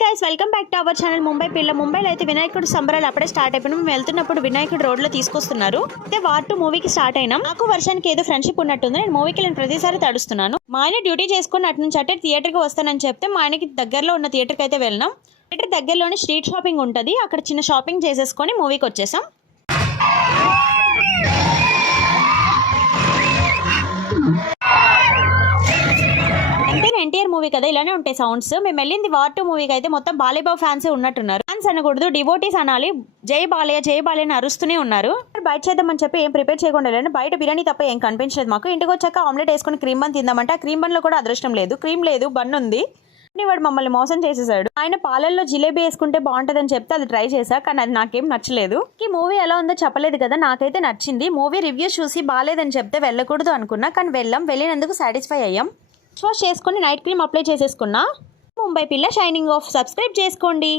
Guys welcome back to our channel Mumbai పిల్ల. ముంబైలో అయితే వినాయకుడు సంబరాలు అప్పుడే స్టార్ట్ అయిపోయినా మేము వెళ్తున్నప్పుడు వినాయకుడు రోడ్లో తీసుకొస్తున్నారు. అయితే వార్ 2 మూవీకి స్టార్ట్ అయినాం. నాకు వర్షానికి ఏదో ఫ్రెండ్షిప్ ఉన్నట్టుంది. నేను మూవీకి వెళ్ళిన ప్రతిసారి తడుస్తున్నాను. మా ఆయన డ్యూటీ చేసుకుని అటు నుంచి అటే థియేటర్కి వస్తానని చెప్తే మా ఆయనకి దగ్గరలో ఉన్న థియేటర్కి అయితే వెళ్ళినాం. థియేటర్ దగ్గరలోనే స్ట్రీట్ షాపింగ్ ఉంటుంది. అక్కడ చిన్న షాపింగ్ చేసేసుకొని మూవీకి వచ్చేసాం. ఎన్టీఆర్ మూవీ కదా, ఇలానే ఉంటాయి సౌండ్స్. మేము వెళ్ళింది వార్ 2 మూవీకి అయితే మొత్తం బాలయ్యబాబు ఫ్యాన్సే ఉన్నట్టున్నారు. ఫ్యాన్స్ అనకూడదు, డివోటీస్ అనాలి. జై బాలయ్య జై బాలయ్య అని అరుస్తూనే ఉన్నారు. బయట చేద్దామని చెప్పి ఏం ప్రిపేర్ చేయకుండా వెళ్ళండి. బయట బిర్యానీ తప్ప ఏం కనిపించలేదు మాకు. ఇంటికి వచ్చాక ఆమ్లెట్ వేసుకుని క్రీమ్ బన్ తిందామంటే ఆ క్రీమ్ బన్ లో కూడా అదృష్టం లేదు, క్రీమ్ లేదు, బన్ ఉంది. వాడు మమ్మల్ని మోసం చేసేసాడు. ఆయన పాలల్లో జిలేబీ వేసుకుంటే బాగుంటుందని చెప్తే అది ట్రై చేశా, కానీ అది నాకేం నచ్చలేదు. ఈ మూవీ ఎలా ఉందో చెప్పలేదు కదా, నాకైతే నచ్చింది. మూవీ రివ్యూస్ చూసి బాగాలేదని చెప్తే వెళ్ళకూడదు అనుకున్నా, కానీ వెళ్ళినందుకు సాటిస్ఫై అయ్యాం. వాష్ చేసుకొని నైట్ క్రీమ్ అప్లై చేసేసుకున్నా. ముంబై పిల్ల షైనింగ్ ఆఫ్. సబ్స్క్రైబ్ చేసుకోండి.